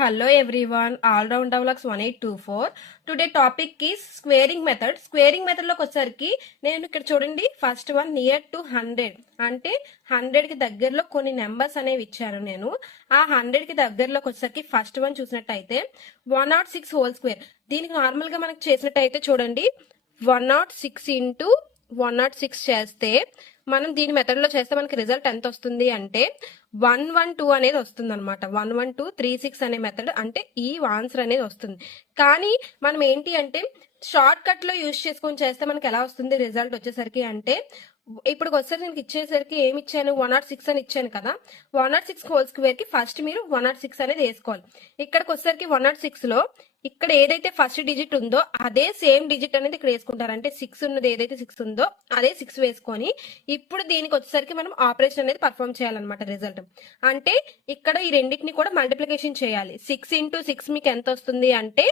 Hello everyone, all round develops 1824. Today topic is squaring method. Squaring method లోకి వచ్చరికి నేను ఇక్కడ చూడండి ఫస్ట్ వన్ నియర్ టు 100 అంటే 100 కి దగ్గరలో కొన్ని నెంబర్స్ అనేవి ఇచ్చాను నేను. ఆ 100 కి దగ్గరలోకి వచ్చరికి ఫస్ట్ వన్ చూసినట్టయితే 106 హోల్ స్క్వేర్. దీనికి నార్మల్ గా మనకు చేసినట్టయితే చూడండి 106 ఇంటూ 106 చేస్తే మనం దీని మెథడ్ లో చేస్తే మనకి రిజల్ట్ ఎంత వస్తుంది అంటే 112 అనేది వస్తుంది అనమాట. 11236 అనే మెథడ్ అంటే ఈ ఆన్సర్ అనేది వస్తుంది. కానీ మనం ఏంటి అంటే షార్ట్ కట్ లో యూజ్ చేసుకొని చేస్తే మనకి ఎలా వస్తుంది రిజల్ట్ వచ్చేసరికి అంటే ఇప్పుడు వచ్చేసరికి నేను ఇచ్చేసరికి ఏమి ఇచ్చాను 106 అని ఇచ్చాను కదా. 106 హోల్ స్క్వేర్ కి ఫస్ట్ మీరు 106 అనేది వేసుకోవాలి. ఇక్కడికి వచ్చేసరికి 106 లో ఇక్కడ ఏదైతే ఫస్ట్ డిజిట్ ఉందో అదే సేమ్ డిజిట్ అనేది ఇక్కడ వేసుకుంటారు. అంటే 6 ఉన్నది ఏదైతే 6 ఉందో అదే 6 వేసుకొని ఇప్పుడు దీనికి వచ్చేసరికి మనం ఆపరేషన్ అనేది పర్ఫామ్ చేయాలన్నమాట. రిజల్ట్ అంటే ఇక్కడ ఈ రెండింటిని కూడా మల్టిప్లికేషన్ చేయాలి. 6 ఇంటూ 6 మీకు ఎంత వస్తుంది అంటే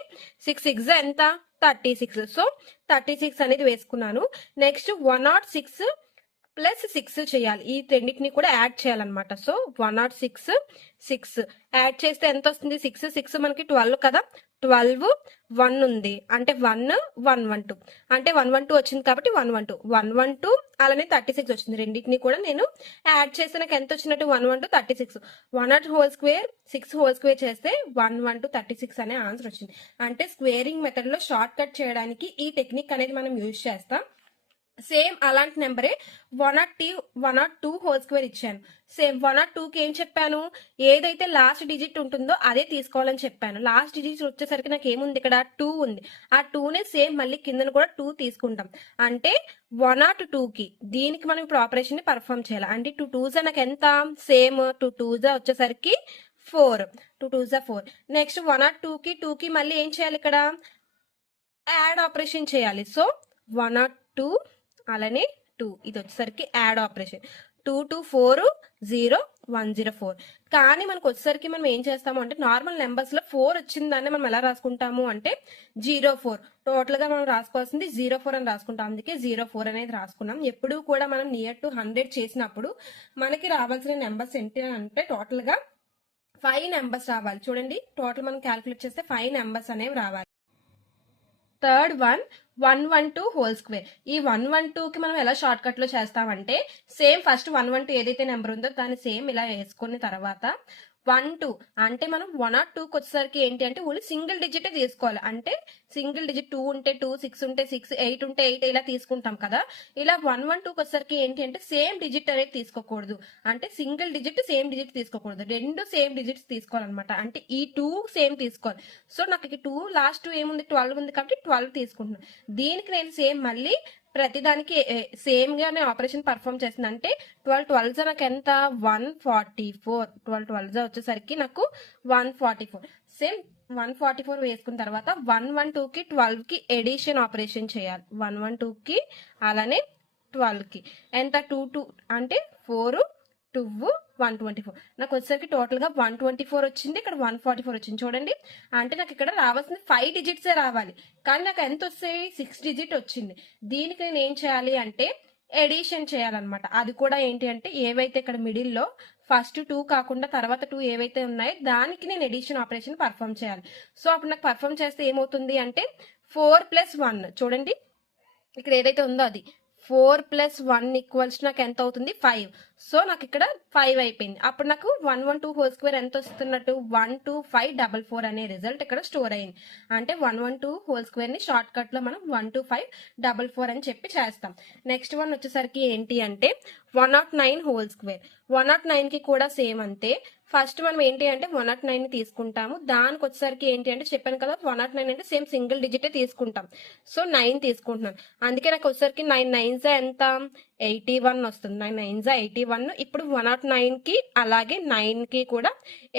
6 ఎంత 36. సో 36 అనేది వేసుకున్నాను. నెక్స్ట్ 106 ప్లస్ 6 చేయాలి. ఈ రెండింటిని కూడా యాడ్ చేయాలన్నమాట. సో 106 6 యాడ్ చేస్తే ఎంత వస్తుంది 6 మనకి 12 కదా. 12 1 ఉంది అంటే 1 అంటే 112 వచ్చింది కాబట్టి 112 అలానే 36 వచ్చింది. రెండింటిని కూడా నేను యాడ్ చేస్తే నాకు ఎంత వచ్చినట్టు 112 36. 100 హోల్ స్క్వేర్ 6 హోల్ స్క్వేర్ చేస్తే 112 36 అనే ఆన్సర్ వచ్చింది. అంటే స్క్వేరింగ్ మెథడ్ లో షార్ట్ కట్ చేయడానికి ఈ టెక్నిక్ అనేది మనం యూజ్ చేస్తాం. సేమ్ అలాంటి నెంబరే 102 హోల్ స్క్వేర్ ఇచ్చాను. సేమ్ 102కి ఏం చెప్పాను, ఏదైతే లాస్ట్ డిజిట్ ఉంటుందో అదే తీసుకోవాలని చెప్పాను. లాస్ట్ డిజిట్ వచ్చేసరికి నాకు ఏముంది ఇక్కడ 2 ఉంది. ఆ 2నే సేమ్ మళ్ళీ కిందను కూడా 2 తీసుకుంటాం. అంటే 102కి దీనికి మనం ఇప్పుడు ఆపరేషన్ ని పర్ఫామ్ చేయాలి. అంటే 2 2s నాకు ఎంత సేమ్ 2 2s వచ్చేసరికి 4. 2 2s 4. నెక్స్ట్ 102కి 2కి మళ్ళీ ఏం చేయాలి, ఇక్కడ యాడ్ ఆపరేషన్ చేయాలి. సో 102 అలానే 2 ఇది వచ్చేసరికి యాడ్ ఆపరేషన్ 2 2 4 0 104. కానీ మనకు వచ్చేసరికి మనం ఏం చేస్తాము అంటే నార్మల్ నెంబర్స్ లో 4 వచ్చిందాన్ని మనం ఎలా రాసుకుంటాము అంటే 04. టోటల్ గా మనం రాసుకోవాల్సింది 04 అని రాసుకుంటాం. అందుకే 04 అనేది రాసుకున్నాం. ఎప్పుడు కూడా మనం నియర్ టు 100 చేసినప్పుడు మనకి రావాల్సిన నెంబర్స్ ఏంటి అంటే టోటల్ గా 5 నెంబర్స్ రావాలి. చూడండి టోటల్ మనం క్యాల్కులేట్ చేస్తే 5 నెంబర్స్ అనేవి రావాలి. Third one 112 whole square. ఈ 112కి మనం ఎలా షార్ట్ కట్ లో చేస్తామంటే సేమ్ ఫస్ట్ 112 ఏదైతే నెంబర్ ఉందో దాన్ని సేమ్ ఇలా వేసుకున్న తర్వాత 12 అంటే మనం 102కి వచ్చేసరికి ఏంటి అంటే ఓన్లీ సింగిల్ డిజిట్ తీసుకోవాలి. అంటే సింగిల్ డిజిట్ 2 ఉంటే 2 6 ఉంటే 6 8 ఉంటే 8 ఇలా తీసుకుంటాం కదా. ఇలా 112కి వచ్చేసరికి ఏంటి అంటే సేమ్ డిజిట్ అనేది తీసుకోకూడదు. అంటే సింగిల్ డిజిట్ సేమ్ డిజిట్ తీసుకోకూడదు, రెండు సేమ్ డిజిట్స్ తీసుకోవాలన్నమాట. అంటే ఈ 2 సేమ్ తీసుకోవాలి. సో నాకు 2 లాస్ట్ ఏముంది 12 ఉంది కాబట్టి 12 తీసుకుంటున్నాను. దీనికి నేను సేమ్ మళ్ళీ ప్రతిదానికి సేమ్ గానే ఆపరేషన్ పర్ఫామ్ చేస్తుంది. అంటే 12 12 నాకు ఎంత 144. 12 12 వచ్చేసరికి నాకు 144. సేమ్ 144 వేసుకున్న తర్వాత 112కి 12కి ఎడిషన్ ఆపరేషన్ చేయాలి. 112కి అలానే 12కి ఎంత 2 2 అంటే 4 2 124. నాకు వచ్చేసరికి టోటల్ గా 124 వచ్చింది, ఇక్కడ 144 వచ్చింది. చూడండి అంటే నాకు ఇక్కడ రావాల్సింది 5 డిజిట్సే రావాలి. కానీ నాకు ఎంత వస్తాయి 6 డిజిట్ వచ్చింది. దీనికి నేను ఏం చేయాలి అంటే ఎడిషన్ చేయాలన్నమాట. అది కూడా ఏంటి అంటే ఏవైతే ఇక్కడ మిడిల్ లో ఫస్ట్ 2 కాకుండా తర్వాత 2 ఏవైతే ఉన్నాయో దానికి నేను ఎడిషన్ ఆపరేషన్ పర్ఫామ్ చేయాలి. సో అప్పుడు నాకు పర్ఫామ్ చేస్తే ఏమవుతుంది అంటే 4 + 1 చూడండి ఇక్కడ ఏదైతే ఉందో అది 4 + 1 ఈక్వల్స్ నాకు ఎంత అవుతుంది 5. సో నాకు ఇక్కడ 5 అయిపోయింది. అప్పుడు నాకు 112 హోల్ స్క్వేర్ ఎంత వస్తున్నట్టు 12544 అనే రిజల్ట్ ఇక్కడ స్టోర్ అయింది. అంటే 112 హోల్ స్క్వేర్ ని షార్ట్ కట్ లో మనం 12544 అని చెప్పి చేస్తాం. నెక్స్ట్ వన్ వచ్చేసరికి ఏంటి అంటే 109 హోల్ స్క్వేర్. 109కి కూడా సేమ్ అంతే. ఫస్ట్ మనం ఏంటి అంటే 109 ని తీసుకుంటాము. దానికి వచ్చేసరికి ఏంటి అంటే చెప్పాను కదా 109 అంటే సేమ్ సింగిల్ డిజిటే తీసుకుంటాం. సో 9 తీసుకుంటున్నాను. అందుకే నాకు వచ్చేసరికి 9 9s ఎంత 81 వస్తుంది. 9 9s 81. ఇప్పుడు 109కి అలాగే 9కి కూడా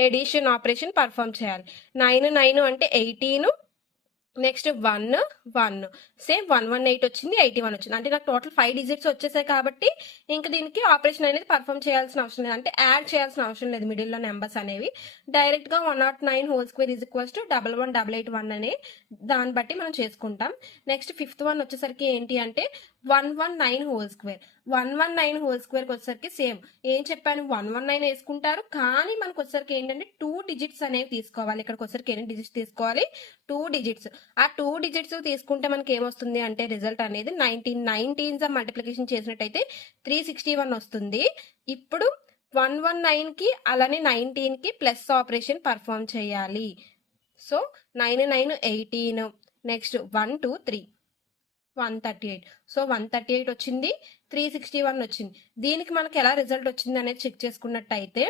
ఎడిషన్ ఆపరేషన్ పర్ఫామ్ చేయాలి. 9 9 అంటే 18. నెక్స్ట్ 1 1 సేమ్ 118 వచ్చింది, 81 వచ్చింది. అంటే నాకు టోటల్ 5 డిజిట్స్ వచ్చేసాయి కాబట్టి ఇంకా దీనికి ఆపరేషన్ అనేది పర్ఫామ్ చేయాల్సిన అవసరం లేదు. అంటే యాడ్ చేయాల్సిన అవసరం లేదు మిడిల్ లో నెంబర్స్ అనేవి. డైరెక్ట్ గా 109 whole square is equals to 11 881 అనే దాన్ని బట్టి మనం చేసుకుంటాం. నెక్స్ట్ ఫిఫ్త్ వన్ వచ్చేసరికి ఏంటి అంటే 119 హోల్ స్క్వేర్. 119 హోల్ స్క్వేర్కి వచ్చేసరికి సేమ్ ఏం చెప్పాను, 119 వేసుకుంటారు, కానీ మనకు వచ్చేసరికి ఏంటంటే 2 డిజిట్స్ అనేవి తీసుకోవాలి. ఇక్కడికి వచ్చేసరికి ఎన్ని డిజిట్స్ తీసుకోవాలి, 2 డిజిట్స్. ఆ 2 డిజిట్స్ తీసుకుంటే మనకి ఏమొస్తుంది అంటే రిజల్ట్ అనేది 19 మల్టిప్లికేషన్ చేసినట్టయితే 361 వస్తుంది. ఇప్పుడు 119కి అలానే 19కి ప్లస్ ఆపరేషన్ పర్ఫామ్ చేయాలి. So 9 9 18, next 1 2 3 138. సో 138 వచ్చింది, 361 వచ్చింది. దీనికి మనకి ఎలా రిజల్ట్ వచ్చింది అనేది చెక్ చేసుకున్నట్టయితే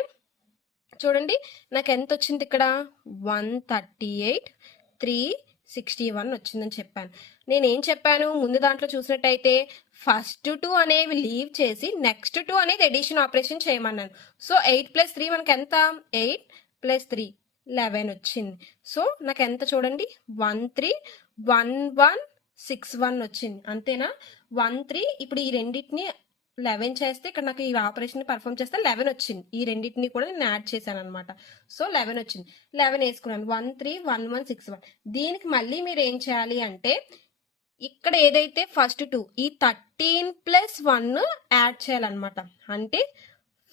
చూడండి, నాకు ఎంత వచ్చింది ఇక్కడ 138 361 వచ్చిందని చెప్పాను. నేనేం చెప్పాను ముందు దాంట్లో చూసినట్టయితే ఫస్ట్ 2 అనేవి లీవ్ చేసి నెక్స్ట్ 2 అనేది ఎడిషన్ ఆపరేషన్ చేయమన్నాను. సో 8 + 3 మనకి ఎంత, 8 + 3 11 వచ్చింది. సో నాకు ఎంత చూడండి 131161 వచ్చింది. అంతేనా, 13. ఇప్పుడు ఈ రెండింటిని 11 చేస్తే ఇక్కడ నాకు ఈ ఆపరేషన్ పర్ఫామ్ చేస్తే 11 వచ్చింది. ఈ రెండింటిని కూడా నేను యాడ్ చేశాను అనమాట. సో 11 వచ్చింది, 11 వేసుకున్నాను. 131161. దీనికి మళ్ళీ మీరు ఏం చేయాలి అంటే ఇక్కడ ఏదైతే ఫస్ట్ 2 ఈ 13 + 1 యాడ్ చేయాలన్నమాట. అంటే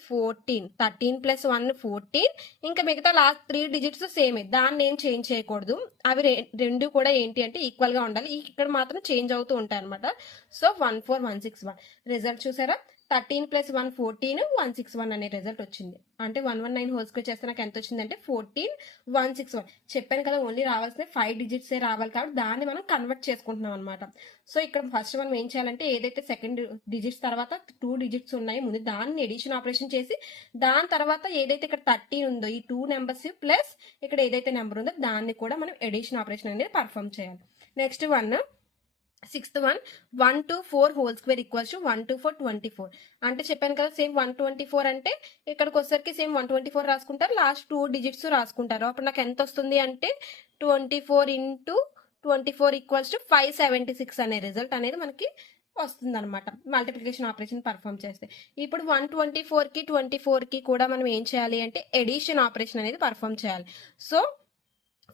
14. 13 + 1 14. ఇంకా మిగతా లాస్ట్ 3 డిజిట్స్ సేమే, దాన్ని ఏం చేంజ్ చేయకూడదు. అవి రెండు కూడా ఏంటి అంటే ఈక్వల్ గా ఉండాలి. ఇక్కడ మాత్రం చేంజ్ అవుతూ ఉంటాయి అనమాట. సో 14161 రిజల్ట్ చూసారా, 13 + 1 14, 161 అనే రిజల్ట్ వచ్చింది. అంటే 119 హోల్ స్క్వేర్ చేస్తే నాకు ఎంత వచ్చింది అంటే 14161. చెప్పాను కదా ఓన్లీ రావాల్సిన 5 డిజిట్స్ రావాలి, కాబట్టి దాన్ని మనం కన్వర్ట్ చేసుకుంటున్నాం అనమాట. సో ఇక్కడ ఫస్ట్ మనం ఏం చేయాలంటే ఏదైతే సెకండ్ డిజిట్స్ తర్వాత 2 డిజిట్స్ ఉన్నాయి ముందు దాన్ని ఎడిషన్ ఆపరేషన్ చేసి దాని తర్వాత ఏదైతే ఇక్కడ 13 ఉందో ఈ 2 నెంబర్స్ ప్లస్ ఇక్కడ ఏదైతే నెంబర్ ఉందో దాన్ని కూడా మనం ఎడిషన్ ఆపరేషన్ అనేది పర్ఫామ్ చేయాలి. Next sixth one 124 whole square equals to 124 24. అంటే చెప్పాను కదా సేమ్ 124 అంటే ఇక్కడికి వచ్చేసరికి సేమ్ 124 రాసుకుంటారు, లాస్ట్ 2 డిజిట్స్ రాసుకుంటారు. అప్పుడు నాకు ఎంత వస్తుంది అంటే 24 × 24 ఈక్వల్స్ టు 576 అనే రిజల్ట్ అనేది మనకి వస్తుంది అనమాట మల్టిప్లికేషన్ ఆపరేషన్ పర్ఫామ్ చేస్తే. ఇప్పుడు 124కి 24కి కూడా మనం ఏం చేయాలి అంటే ఎడిషన్ ఆపరేషన్ అనేది పర్ఫామ్ చేయాలి. సో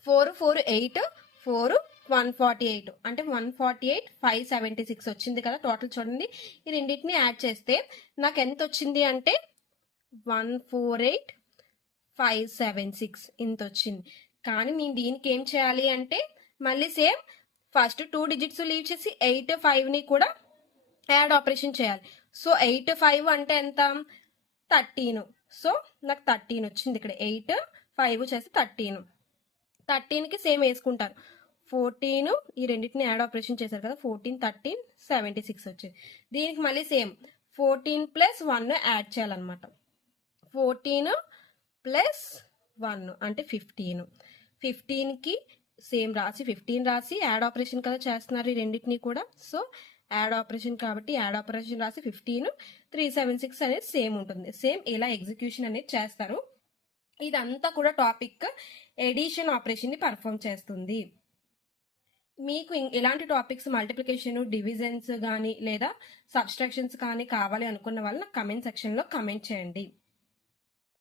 4 4 8 4 148 అంటే 148 576 వచ్చింది కదా టోటల్. చూడండి ఈ రెండింటిని యాడ్ చేస్తే నాకు ఎంత వచ్చింది అంటే 148 576 ఇంత వచ్చింది. కానీ మేము దీనికి ఏం చేయాలి అంటే మళ్ళీ సేమ్ ఫస్ట్ 2 డిజిట్స్ లీవ్ చేసి 8 5ని కూడా యాడ్ ఆపరేషన్ చేయాలి. సో 8 5 అంటే ఎంత 13. సో నాకు 13 వచ్చింది. ఇక్కడ 8 5 చేస్తే 13కి సేమ్ వేసుకుంటారు. 14 ఈ రెండింటిని యాడ్ ఆపరేషన్ చేశారు కదా 14 13 76 వచ్చింది. దీనికి మళ్ళీ సేమ్ 14 + 1 యాడ్ చేయాలన్నమాట. 14 + 1 అంటే 15. 15కి సేమ్ రాసి 15 రాసి యాడ్ ఆపరేషన్ కదా చేస్తున్నారు ఈ రెండింటిని కూడా. సో యాడ్ ఆపరేషన్ కాబట్టి యాడ్ ఆపరేషన్ రాసి 15 376 అనేది సేమ్ ఉంటుంది. సేమ్ ఇలా ఎగ్జిక్యూషన్ అనేది చేస్తారు. ఇదంతా కూడా టాపిక్ ఎడిషన్ ఆపరేషన్ ని పర్ఫామ్ చేస్తుంది. మీకు ఎలాంటి టాపిక్స్ మల్టిప్లికేషన్ డివిజన్స్ కానీ లేదా సబ్స్ట్రాక్షన్స్ కానీ కావాలి అనుకున్న వాళ్ళు కమెంట్ సెక్షన్ లో కమెంట్ చేయండి.